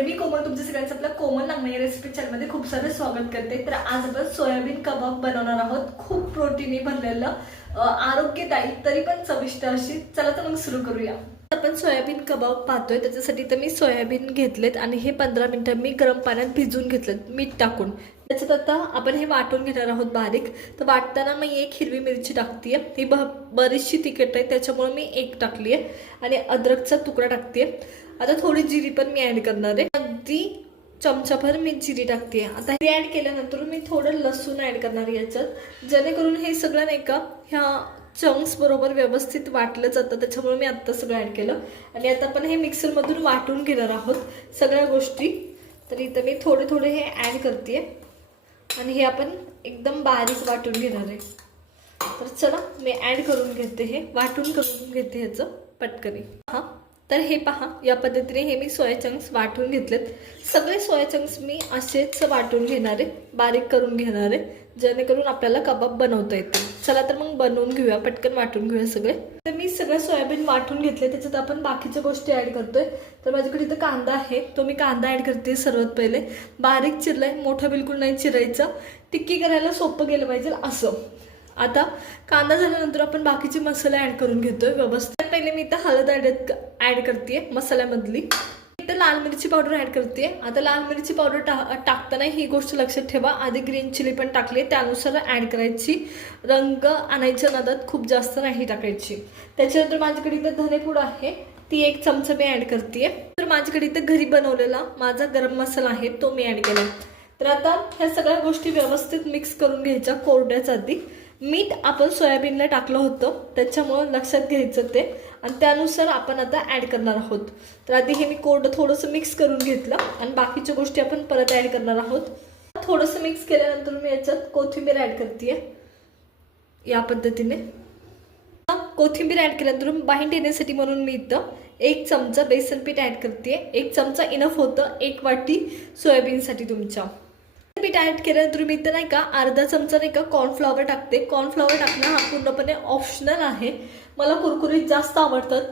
कोमल Nagane recipe चॅनलमध्ये खूप सारे स्वागत करते. तर आज आपण सोयाबीन कबाब बनवणार आहोत. खूप प्रोटीने भरलेलं आरोग्यदायी तरी पण चविष्ट अशी. चला तर मग सुरू करूया. आपण सोयाबीन कबाब पाहतोय. त्याच्यासाठी तर मी सोयाबीन घेतलेत आणि हे पंधरा मिनिटं मी गरम पाण्यात भिजून घेतलेत मीठ टाकून. त्याच्यात आता आपण हे वाटून घेणार आहोत बारीक. तर वाटताना मी एक हिरवी मिरची टाकतीये. ही ब बरीचशी तिखट आहे त्याच्यामुळे मी एक टाकली आहे आणि अद्रकचा तुकडा टाकते आता थोडी जिरी पण मी ऍड करणार आहे. अगदी चमचाभर मी जिरी टाकते. आता हे ऍड केल्यानंतर मी थोडं लसूण ऍड करणार आहे याच्यात. जेणेकरून हे सगळं नाही का ह्या चंक्स बरोबर व्यवस्थित वाटलं जातं. त्याच्यामुळे मी आत्ता सगळं ऍड केलं. आणि आता आपण हे मिक्सरमधून वाटून घेणार आहोत सगळ्या गोष्टी. तर इथं मी थोडे थोडे हे ऍड करते. आणि हे आपण एकदम बारीक वाटून घेणार आहे. तर चला मी ऍड करून घेते हे. वाटून करून घेते ह्याचं पटकनी. हां. तर हे पहा या पद्धतीने हे मी सोया चंक्स वाटून घेतलेत. सगळे सोया चंक्स मी असेच वाटून घेणार आहे बारीक करून घेणार आहे जेणेकरून आपल्याला कबाब बनवता येतील. चला तर मग बनवून घेऊया पटकन वाटून घेऊया सगळे. तर मी सगळे सोयाबीन वाटून घेतले त्याच्यात आपण बाकीच्या गोष्टी ऍड करतोय. तर माझ्याकडे इथं कांदा आहे तो मी कांदा ऍड करते सर्वात पहिले. बारीक चिरलाय मोठा बिलकुल नाही चिरायचा. टिक्की करायला सोपं गेलं पाहिजे असं. आता कांदा झाल्यानंतर आपण बाकीचे मसाले ऍड करून घेतोय व्यवस्थित. पहिले मी इथं हळद ॲड ऍड करते मसाल्यामधली. इथं लाल मिरची पावडर ऍड करते आता लाल मिरची पावडर टा टाकताना ही गोष्ट लक्षात ठेवा. आधी ग्रीन चिली पण टाकली त्यानुसार ऍड करायची. रंग आणायच्या नादात खूप जास्त नाही टाकायची. त्याच्यानंतर माझ्याकडे इथं धनेपूड आहे. ती एक चमचा मी ऍड करते तर माझ्याकडे इथं घरी बनवलेला माझा गरम मसाला आहे तो मी ऍड केला तर आता ह्या सगळ्या गोष्टी व्यवस्थित मिक्स करून घ्यायच्या कोरड्याच आधी. मीठ आपण सोयाबीनला टाकलं होतं त्याच्यामुळं लक्षात घ्यायचं ते. आणि त्यानुसार आपण आता ॲड करणार आहोत. तर आधी हे मी कोरडं थोडंसं मिक्स करून घेतलं आणि बाकीच्या गोष्टी आपण परत ॲड करणार आहोत. थोडंसं मिक्स केल्यानंतर मी याच्यात कोथिंबीर ॲड करते या पद्धतीने. कोथिंबीर ॲड केल्यानंतर बाहेर येण्यासाठी म्हणून मी इथं एक चमचा बेसन पीठ ॲड करते एक चमचा इनफ होतं. एक वाटी सोयाबीनसाठी तुमच्या. पीठ ऍड केल्यानंतर मी इथं नाही का अर्धा चमचा नाही का कॉर्नफ्लॉवर टाकते. कॉर्नफ्लॉवर टाकणं हा पूर्णपणे ऑप्शनल आहे. मला कुरकुरीत जास्त आवडतात.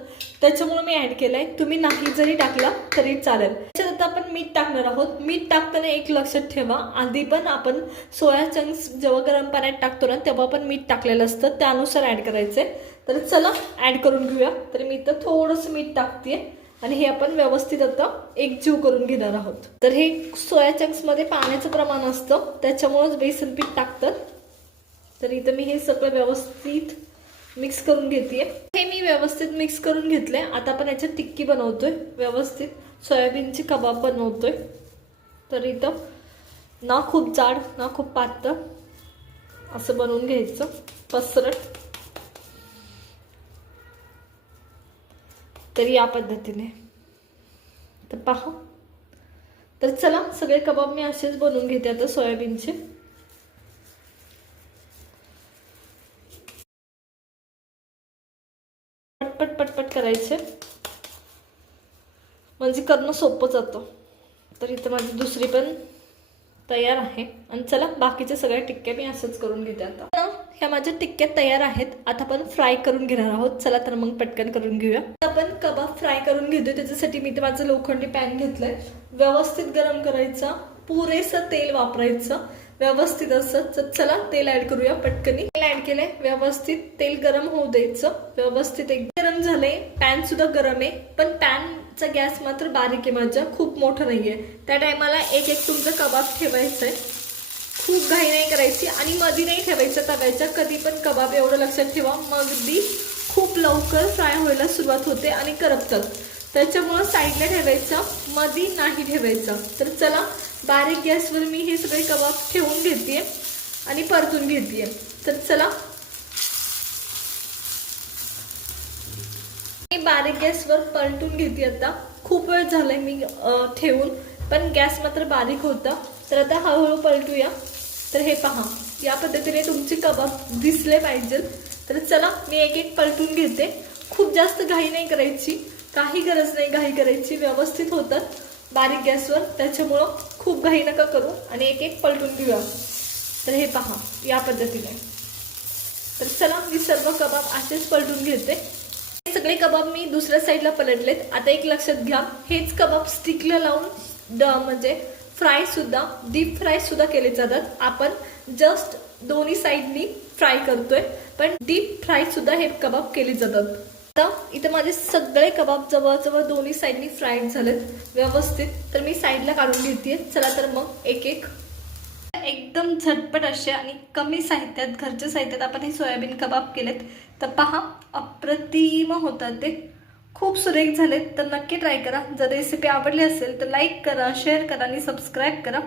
त्याच्यामुळे मी ऍड केलंय. तुम्ही नाही जरी टाकला तरी चालेल. त्याच्यात आता आपण मीठ टाकणार आहोत. मीठ टाकताना एक लक्षात ठेवा. आधी पण आपण सोया चंक्स जेव्हा गरम पाण्यात टाकतो ना तेव्हा पण मीठ टाकलेलं असतं. त्यानुसार ऍड करायचे तर चला ऍड करून घेऊया. तर मी इथं थोडंसं मीठ टाकते आणि हे आपण व्यवस्थित आता एकजीव करून घेणार आहोत. तर हे सोया चंक्समध्ये पाण्याचं प्रमाण असतं त्याच्यामुळेच बेसन पीठ टाकतात. तर इथं मी हे सगळं व्यवस्थित मिक्स करून घेते हे मी व्यवस्थित मिक्स करून घेतले आता आपण याच्यात टिक्की बनवतोय. व्यवस्थित सोयाबीनची कबाब बनवतोय. तर इथं ना खूप जाड ना खूप पातळ असं बनवून घ्यायचं. पसरट तर या पद्धतीने. तर पहा. तर चला सगळे कबाब मी असेच बनवून घेते आता सोयाबीनचे. पटपट पटपट करायचे. म्हणजे करणं सोपं जातं. तर इथं माझी दुसरी पण तयार आहे. आणि चला बाकीच्या सगळ्या टिक्क्या मी असंच करून घेते आता आता. ह्या माझ्या टिक्क्या तयार आहेत. आता आपण फ्राय करून घेणार आहोत. चला तर मग पटकन करून घेऊया. आपण कबाब फ्राय करून घेतोय. त्याच्यासाठी मी ते माझं लोखंडी पॅन घेतलंय. व्यवस्थित गरम करायचा. पुरेसं तेल वापरायचं. व्यवस्थित असं. तर चला तेल ऍड करूया पटकनी. तेल ऍड केलंय. व्यवस्थित तेल गरम होऊ द्यायचं. व्यवस्थित एक गरम झालंय. पॅन सुद्धा गरम आहे. पण पॅनचा गॅस मात्र बारीक आहे माझ्या खूप मोठं नाहीये. त्या टायमाला एक एक तुमचं कबाब ठेवायचं आहे खूप घाई नाही करायची आणि मधी नाही ठेवायचं तव्याच्या. कधी पण कबाब एवढं लक्षात ठेवा. मग ती खूप लवकर फ्राय व्हायला सुरुवात होते आणि करपतात त्याच्यामुळं साईडला ठेवायचं मधी नाही ठेवायचं. तर चला बारीक गॅसवर मी हे सगळे कबाब ठेवून घेते आणि परतून घेते तर चला. मी बारीक गॅसवर पलटून घेते आता. खूप वेळ झालाय मी ठेवून. पण गॅस मात्र बारीक होता. तर आता हळूहळू पलटूया. तर हे पहा या पद्धतीने तुमचे कबाब दिसले पाहिजे. तर चला मी एक एक पलटून घेते. खूप जास्त घाई नाही करायची. काही गरज नाही घाई करायची. व्यवस्थित होतात बारीक गॅसवर. त्याच्यामुळं खूप घाई नका करू आणि एक एक पलटून घेऊया. तर हे पहा या पद्धतीने. तर चला मी सर्व कबाब असेच पलटून घेते. हे सगळे कबाब मी दुसऱ्या साईडला पलटलेत. आता एक लक्षात घ्या हेच कबाब स्टिकला लावून द म्हणजे फ्राय सुद्धा डीप फ्राय सुद्धा केले जातात. आपण जस्ट दोन्ही साईडनी फ्राय करतोय. पण डीप फ्राय सुद्धा हे कबाब केले जातात. आता इथे माझे सगळे कबाब जवळजवळ दोन्ही साईडनी फ्राईड झालेत. व्यवस्थित. तर मी साईडला काढून घेते. चला तर मग एक एक. एकदम झटपट असे आणि कमी साहित्यात घरच्या साहित्यात आपण हे सोयाबीन कबाब केलेत. तर पहा अप्रतिम होतात ते. खूप सुरेख झालेत. तर नक्की ट्राय करा. जर रेसिपी आवडली असेल तर लाईक करा शेअर करा आणि सबस्क्राईब करा.